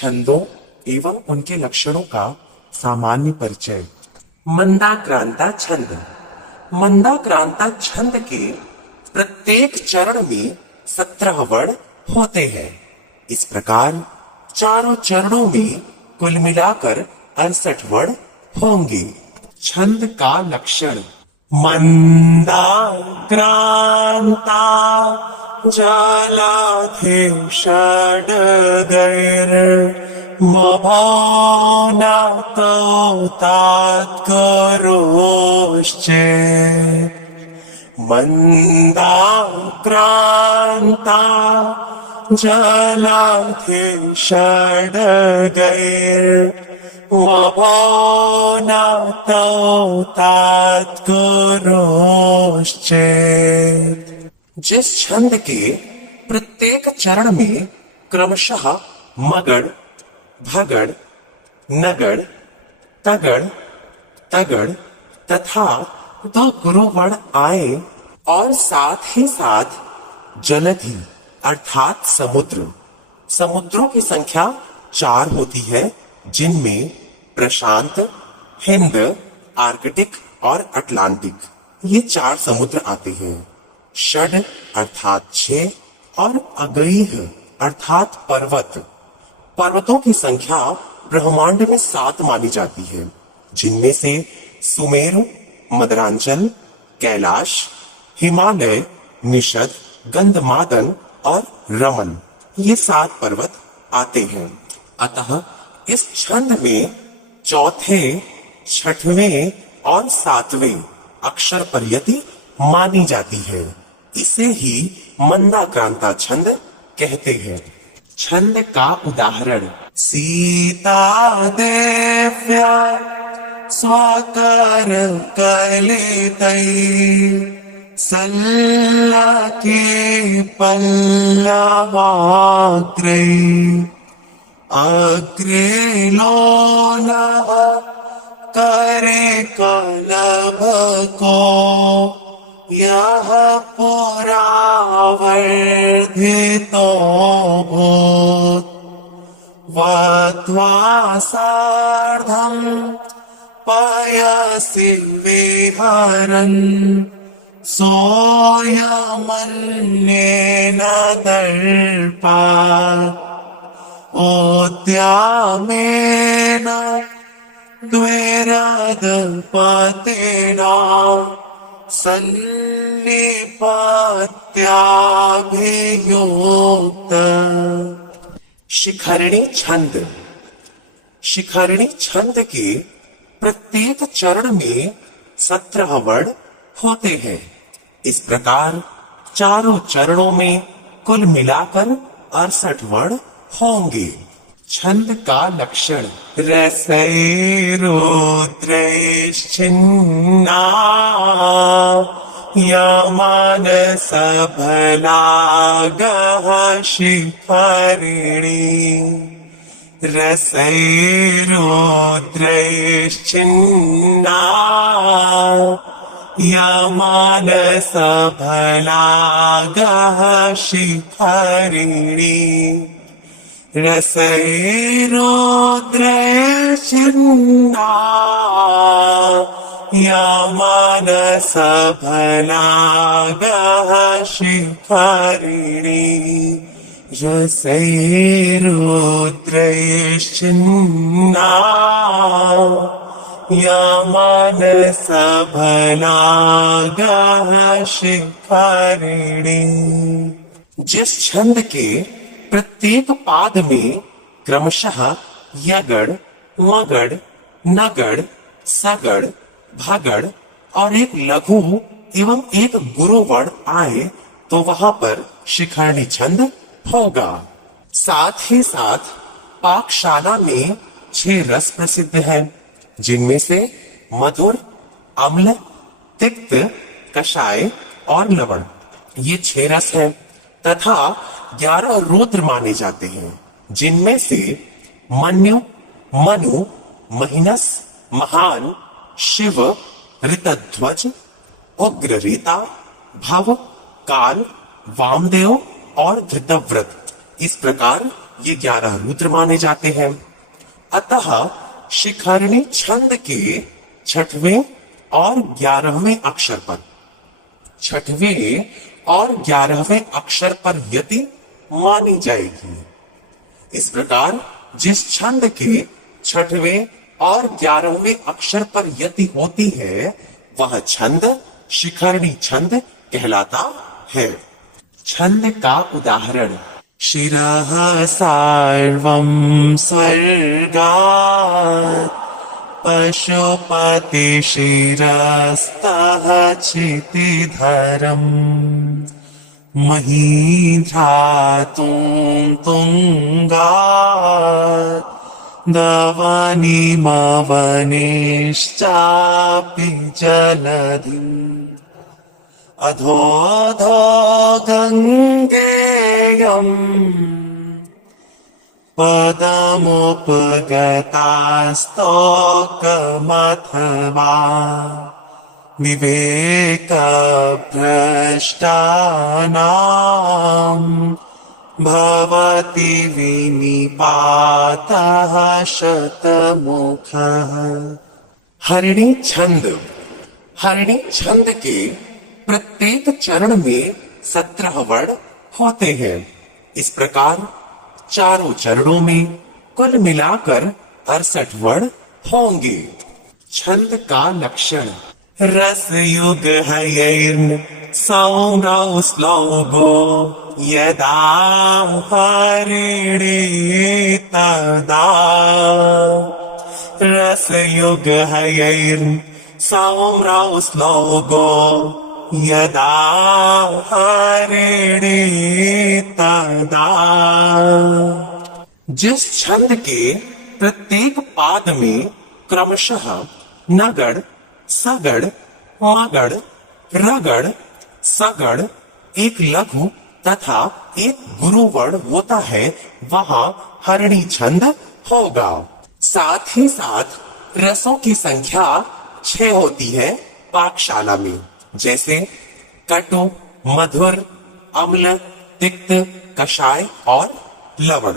छंदों एवं उनके लक्षणों का सामान्य परिचय। मंदाक्रांता छंद। मंदाक्रांता छंद के प्रत्येक चरण में 17 वर्ण होते हैं। इस प्रकार चारों चरणों में कुल मिलाकर 68 वर्ण होंगे। छंद का लक्षण। मंदाक्रांता जलाधि षड्गैर् मभानातो तात्करोश्चेत्। मंदाक्रांता जलाधि षड्गैर् मभानातो तात्करोश्चेत्। जिस छंद के प्रत्येक चरण में क्रमशः मगड़, भगड़, नगड़, तगड़, तगड़ तथा 2 गुरु वर्ण आए और साथ ही साथ जलधि अर्थात समुद्र, समुद्रों की संख्या 4 होती है, जिनमें प्रशांत, हिंद, आर्कटिक और अटलांटिक ये 4 समुद्र आते हैं। षड अर्थात 6 और अगैह अर्थात पर्वत, पर्वतों की संख्या ब्रह्मांड में 7 मानी जाती है, जिनमें से सुमेरु, मदरांचल, कैलाश, हिमालय, निषद, गंधमादन और रमन ये 7 पर्वत आते हैं। अतः इस छंद में चौथे, छठवें और 7वें अक्षर पर यति मानी जाती है। इसे ही मंदाक्रांता छंद कहते हैं। छंद का उदाहरण। सीता देव्या स्वाकर कलितै सल्लके पल्लवाग्रै अग्रे लोलः करे कलभको यः पुरा वर्धितो भूत्। वध्वा सार्धं पयसि विहरन् सोऽयमन्येन दर्पात्। उद्यामेन द्विरदपतिना सन्निपत्याभियुक्त। शिखरिणी छंद। शिखरिणी छंद के प्रत्येक चरण में 17 वर्ण होते हैं। इस प्रकार चारों चरणों में कुल मिलाकर 68 वर्ण होंगे। छंद का लक्षण। रसैरुद्रैश्चिन्ना यमानसफलागः शिखरिणी। रसैरुद्रैश्चिन्ना यमानसफलागः शिखरिणी। रसैरुद्रैश्चिन्ना यमानसफलागः शिखरिणी। रसैरुद्रैश्चिन्ना यमानसफलागः शिखरिणी। जिस छंद के प्रत्येक पाद में क्रमशः यगड़, मगड़, नगड़, सगड़, भगड़ और एक लघु एवं एक गुरु वर्ण आए तो वहां पर शिखरिणी छंद होगा। साथ ही साथ पाकशाला में 6 रस प्रसिद्ध हैं, जिनमें से मधुर, अम्ल, तिक्त, कषाय और लवण ये 6 रस हैं तथा 11 रुद्र माने जाते हैं, जिनमें से मन्यु, मनु, महिनस, महान, शिव, ऋतध्वज, उग्र रीता, भव, काल, वामदेव और धृतव्रत इस प्रकार ये 11 रुद्र माने जाते हैं। अतः शिखरणी छंद के 6वें और 11वें अक्षर पर, 6वें और 11वें अक्षर पर यति मानी जाएगी। इस प्रकार जिस छंद के 6वें और 11वें अक्षर पर यति होती है वह छंद शिखरणी छंद कहलाता है। छंद का उदाहरण, शिरः सर्वं स्वर्गात् पशुपति शिरस्तः क्षितिधरम् महीध्रातुं तुङ्गात् धवनिमवनिश्चापि जलधिम् अधोऽधो गङ्गेयम् पदमुपगतास्तोकमथवा विवेकभ्रष्टानाम् भवति विनिपातः शतमुखः। हरिणी छंद, हरिणी छंद के प्रत्येक चरण में 17 वर्ण होते हैं। इस प्रकार चारों चरणों में कुल मिलाकर 68 वर्ण होंगे। छंद का लक्षण, रस युग हयैर्न सौम्रौ श्लोभो यदा हरिणी तदा। रस युग हयैर्न सौम्रौ श्लोभो यदा हरिणी तदा। जिस छंद के प्रत्येक पाद में क्रमशः नगड़, सगड़, मगड़, रगड़, सगड़, एक लघु तथा एक गुरु वर्ण होता है वहां हरिणी छंद होगा। साथ ही साथ रसों की संख्या 6 होती है पाकशाला में, जैसे कटु, मधुर, अम्ल, तिक्त, कषाय और लवण।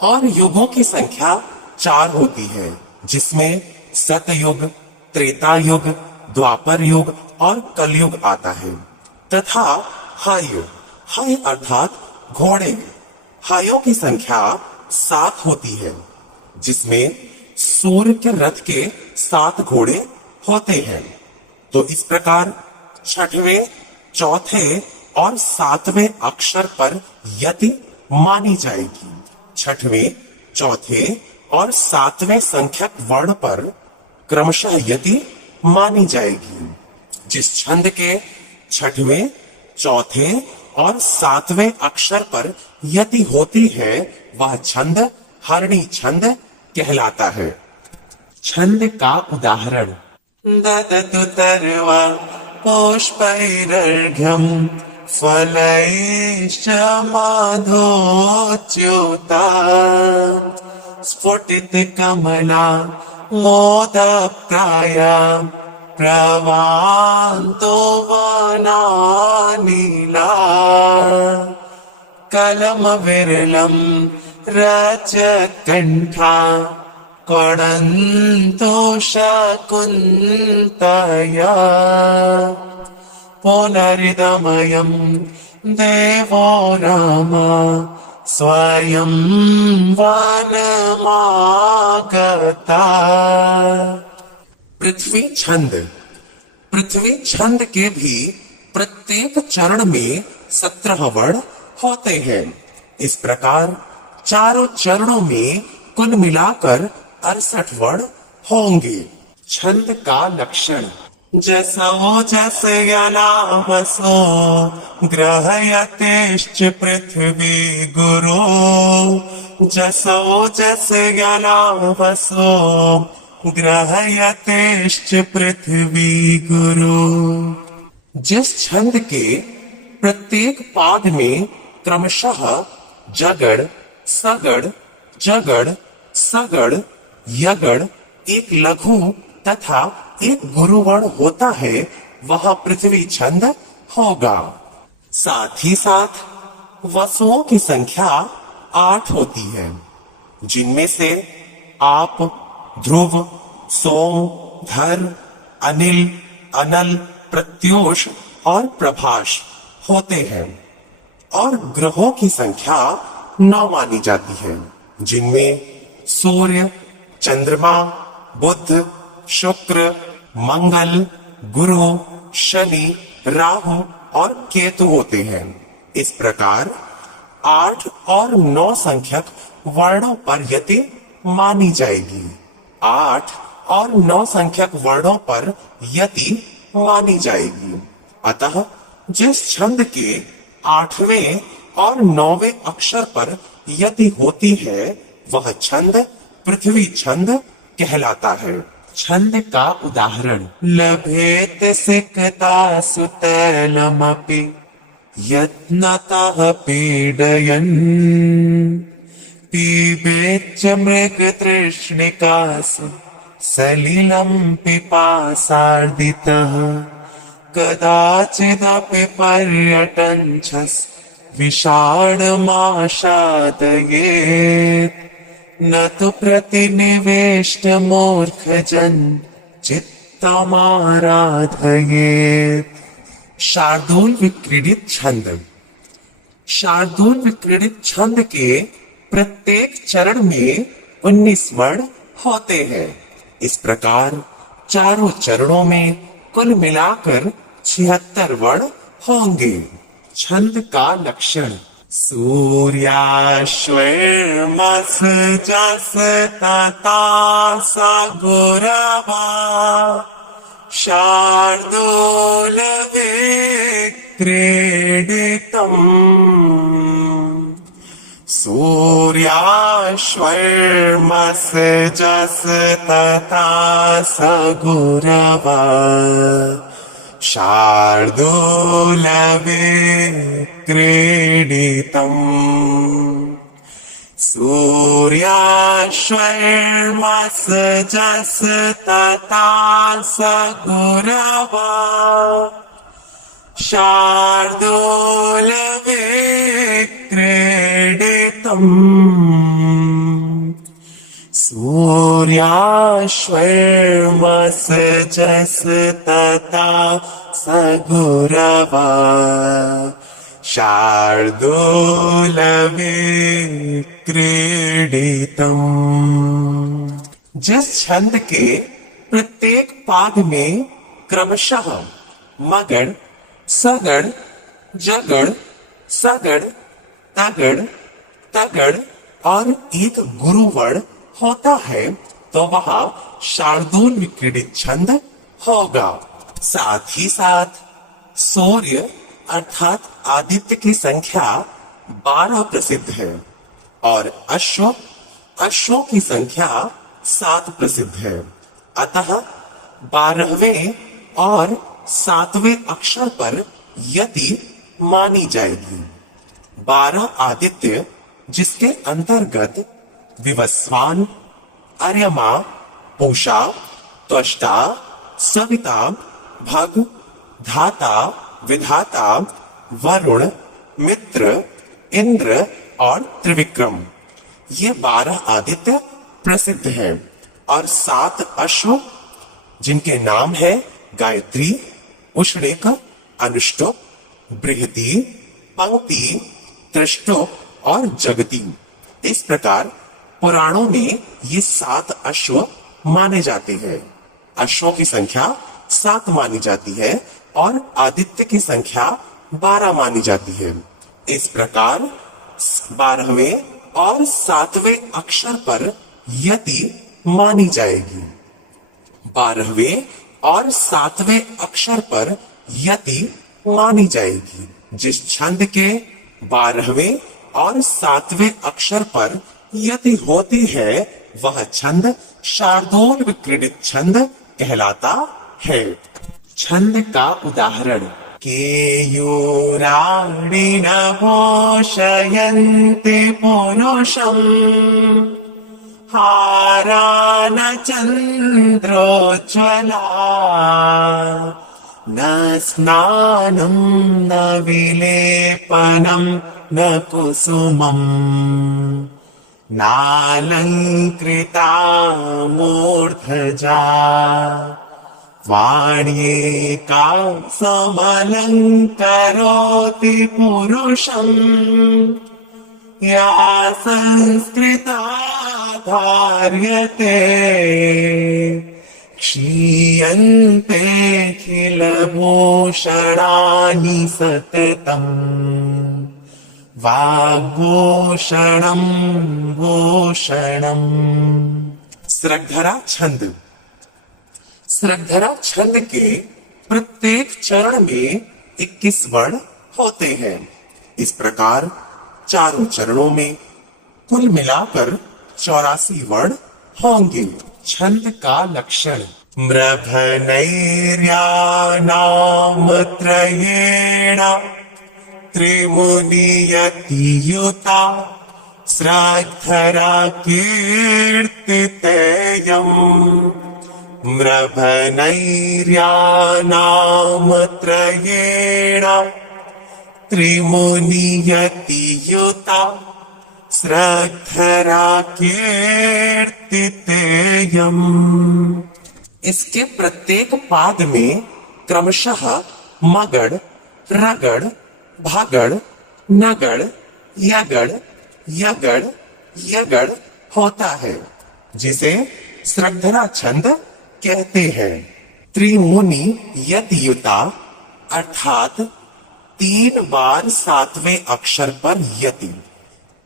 और युगों की संख्या 4 होती है, जिसमें सतयुग, त्रेता युग, द्वापर युग और कलयुग आता है। तथा हय, हय अर्थात घोड़े, हयों की संख्या 7 होती है, जिसमें सूर्य के रथ के 7 घोड़े होते हैं। तो इस प्रकार 6वें, 4थे और 7वें अक्षर पर यति मानी जाएगी। 6वें, 4थे और 7वें संख्यक वर्ण पर क्रमशः यति मानी जाएगी। जिस छंद के 6वें, 4थे और 7वें अक्षर पर यति होती है वह छंद हरिणी छंद कहलाता है। छंद का उदाहरण, ददतु तर्वा पुष्पैरर्घ्यम् फलैश्च माधोच्युता स्फुटितकमला मोदप्राया प्रवान्तो वनानीला कलमविरलम् रजत्कण्ठा कणन्तो शकुन्तया पुनरिदमयम् देवो राम स्वयं वनमागता। पृथ्वी छंद, पृथ्वी छंद के भी प्रत्येक चरण में 17 वर्ण होते हैं। इस प्रकार चारों चरणों में कुल मिलाकर 68 वर्ण होंगे। छंद का लक्षण, जसो जस यनावसो ग्रहयतेश्च पृथ्वी गुरो। जसो जस यनावसो ग्रहयतेश्च पृथ्वी गुरो। जिस छंद के प्रत्येक पाद में क्रमशः जगड़, सगड़, जगड़, सगड़, यगड़, एक लघु तथा एक गुरु वर्ण होता है वह पृथ्वी छंद होगा। साथ ही साथ वसुओं की संख्या 8 होती है, जिनमें से आप, ध्रुव, सोम, धर, अनिल, अनल, प्रत्योष और प्रभाष होते हैं। और ग्रहों की संख्या 9 मानी जाती है, जिनमें सूर्य, चंद्रमा, बुध, शुक्र, मंगल, गुरु, शनि, राहु और केतु होते हैं। इस प्रकार 8 और 9 संख्यक वर्णों पर यति मानी जाएगी। 8 और 9 संख्यक वर्णों पर यति मानी जाएगी। अतः जिस छंद के 8वें और 9वें अक्षर पर यति होती है, वह छंद पृथ्वी छंद कहलाता है। छंद का उदाहरण: लभेत सिकता सुतैलमपि यत्नतः पीडयन् पीबेच्च मृगतृष्णिकासु सलिलं पिपासार्दितः कदाचिदपि पर्यटञ्छस् विषाणमाशादयेत् न तु प्रतिनिवेष्टमूर्खजन् चित्तमाराधयेत्। शार्दूल विक्रीडित छंद। शार्दूल विक्रीडित छंद के प्रत्येक चरण में 19 वर्ण होते हैं। इस प्रकार चारों चरणों में कुल मिलाकर 76 वर्ण होंगे। छंद का लक्षण: सूर्याश्वमस जस ततास गुरवा शार्दूल विक्रीडितम्। सूर्याश्वमस जस ततास गुरवा शार्दूल विक्रीडितम्। सूर्याश्वमस जस ततास गुरवा शार्दूल विक्रीडितम्। सूर्याश्वमस जस ततास गुरवा शार्दूल विक्रीडितम्। जिस छंद के प्रत्येक पाद में क्रमशः मगड़, सगड़, जगड़, सगड़, तगड़, तगड़ और एक गुरुवर्ण होता है, तो वह शार्दूल विक्रीडित छंद होगा। साथ ही साथ सूर्य अर्थात आदित्य की संख्या 12 प्रसिद्ध है और अश्वों की संख्या 7 प्रसिद्ध है। अतः 12वें और 7वें अक्षर पर यति मानी जाएगी। 12 आदित्य, जिसके अंतर्गत विवस्वान, अर्यमा, पूषा, त्वष्टा, सविता, भग, धाता, विधाता, वरुण, मित्र, इंद्र और त्रिविक्रम, ये 12 आदित्य प्रसिद्ध हैं। और 7 अश्व, जिनके नाम है गायत्री, उष्णिक, अनुष्टुप, बृहति, पंक्ति, त्रिष्टुप और जगती। इस प्रकार पुराणों में ये 7 अश्व माने जाते हैं। अश्वों की संख्या 7 मानी जाती है और आदित्य की संख्या 12 मानी जाती है। इस प्रकार 12वें और 7वें अक्षर पर यति मानी जाएगी। 12वें और 7वें अक्षर पर यति मानी जाएगी। जिस छंद के 12वें और 7वें अक्षर पर यति होती है, वह छंद शार्दूल विक्रीडित छंद कहलाता है। छंद का उदाहरण: केयूराणि न घोषयन्ति पुरुषम् हारा न चन्द्रोज्ज्वला न स्नानं न विलेपनं न कुसुमम् नालङ्कृता मूर्धजा वाण्येका समलङ्करोति पुरुषम् या संस्कृता धार्यते क्षीयन्ते खिलभूषणानि सततम् वाग्भूषणम् भूषणम्। स्रग्धरा छंद। स्रग्धरा छंद के प्रत्येक चरण में 21 वर्ण होते हैं। इस प्रकार चारों चरणों में कुल मिलाकर 84 वर्ण होंगे। छंद का लक्षण। मृभनैर्यानाम त्रयेण त्रिमुनियतियुता स्रग्धरा कीर्तितेयम् मृभनैर्यानाम त्रयेण त्रिमुनियतियुता स्रग्धरा कीर्तितेयम्। इसके प्रत्येक पाद में क्रमशः मगड़, रगड़, भागड़, नगड़, यगड़, यगड़, यगड़ होता है, जिसे स्रग्धरा छंद कहते हैं। त्रिमुनि यतियुता अर्थात 3 बार 7वें अक्षर पर यति,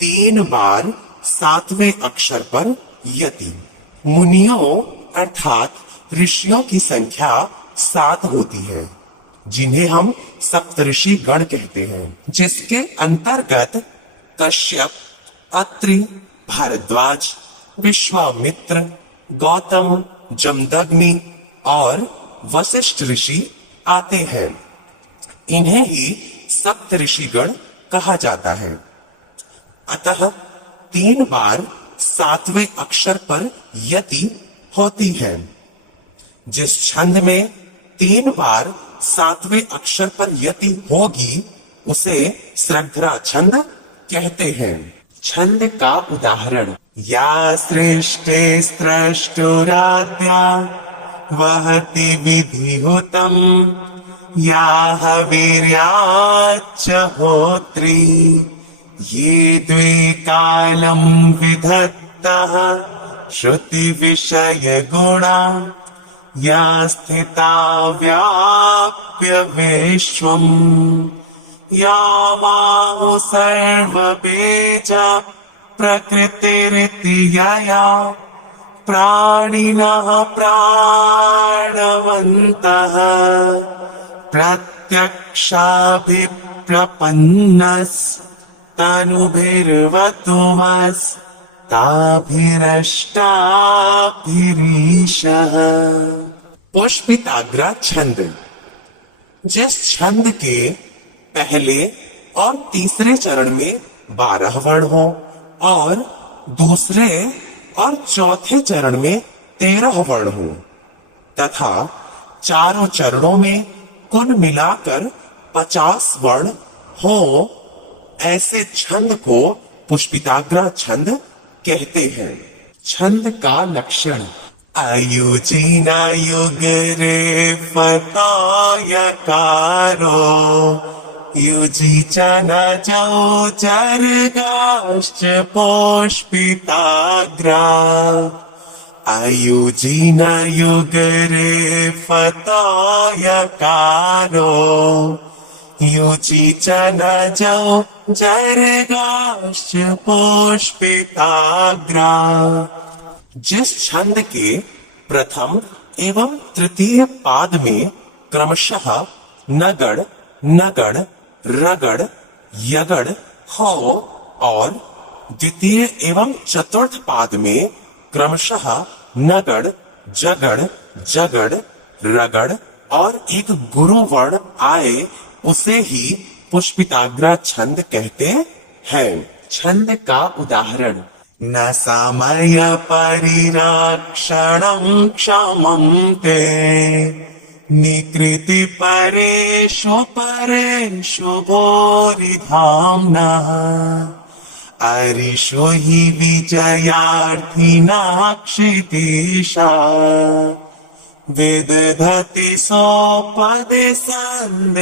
3 बार 7वें अक्षर पर यति। मुनियों अर्थात ऋषियों की संख्या 7 होती है, जिन्हें हम सप्तऋषि गण कहते हैं, जिसके अंतर्गत कश्यप, अत्रि, भारद्वाज, विश्वामित्र, गौतम, जमदग्नि और वशिष्ठ ऋषि आते हैं। इन्हें ही सप्तऋषिगण कहा जाता है। अतः 3 बार 7वें अक्षर पर यति होती है। जिस छंद में 3 बार 7वें अक्षर पर यति होगी उसे स्रग्धरा छंद कहते हैं। छंद का उदाहरण। या सृष्टे स्रष्टुराद्या वहति विधिहुतम् या हवीर्याच्च होत्री ये द्वे कालम् विधत्तः श्रुति विषय गुणा या स्थिता व्याप्य विश्वम् या माहु सर्वबीज प्रकृतिरिति यया प्राणिनः प्राणवन्तः तनुभिर्वतुमस्ताभिरष्टाभिरीशः। पुष्पिताग्र छंद। जिस छंद के पहले और तीसरे चरण में 12 वर्ण हो और दूसरे और चौथे चरण में 13 वर्ण हो तथा चारों चरणों में कुल मिलाकर 50 वर्ण हो, ऐसे छंद को पुष्पिताग्र छंद कहते हैं। छंद का लक्षण। अयुजीना युगरे फतायकारो युजी च न जौ जर्गाश्च पुष्पिताग्रा अयुजीना युगरे फतायकारो युजी च न जौ जर्गाश्च पुष्पिताग्रा। जिस छंद के प्रथम एवं तृतीय पाद में क्रमशः नगड़, नगड़, रगड़, यगड़ हो और द्वितीय एवं चतुर्थ पाद में क्रमशः नगड़, जगड़, जगड़, रगड़ और एक गुरु वर्ण आए, उसे ही पुष्पिताग्र छंद कहते हैं। छंद का उदाहरण। न समय परिरक्षणं क्षमं ते निकृति परेषु परेषु भूरिधाम्नः अरिषु हि विजयार्थिनः क्षितीशा विदधति सोपदे सन्देदोषणानि